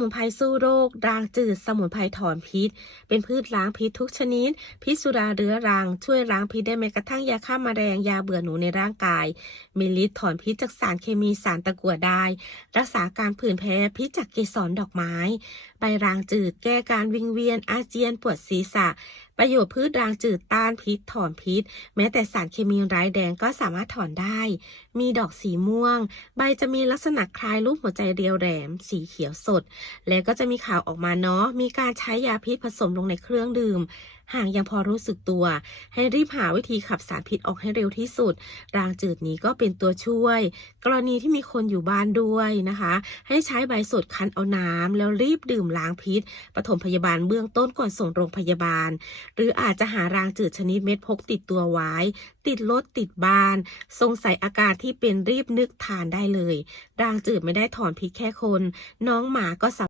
มุนไพรสู้โรครางจืด สมุนไพรถอนพิษ เป็นพืชล้างพิษทุกชนิด พิษสุราเรื้อรัง ช่วยล้างพิษได้แม้กระทั่งยาฆ่าแมลงยาเบื่อหนูในร่างกาย มีฤทธิ์ถอนพิษจากสารเคมีสารตะกั่วได้ รักษาการผื่นแพ้พิษจากเกสรดอกไม้ ใบรางจืดแก้การวิงเวียนอาเจียนปวดศีรษะประโยชน์พืชรางจืดต้านพิษถอนพิษ แม้แต่สารเคมีร้ายแดงก็สามารถถอนได้ มีดอกสีม่วง ใบจะมีลักษณะคล้ายรูปหัวใจเรียวแหลม สีเขียวสด และก็จะมีข่าวออกมาเนาะมีการใช้ยาพิษผสมลงในเครื่องดื่มหากยังพอรู้สึกตัว ให้รีบหาวิธีขับสารพิษออกให้เร็วที่สุด รางจืดนี้ก็เป็นตัวช่วย กรณีที่มีคนอยู่บ้านด้วยนะคะ ให้ใช้ใบสดคั้นเอาน้ำแล้วรีบดื่มล้างพิษปฐมพยาบาลเบื้องต้นก่อนส่งโรงพยาบาล หรืออาจจะหารางจืดชนิดเม็ดพกติดตัวไว้ ติดรถติดบ้าน สงสัยอาการที่เป็นรีบนึกทานได้เลย รางจืดไม่ได้ถอนพิษแค่คน น้องหมาก็สา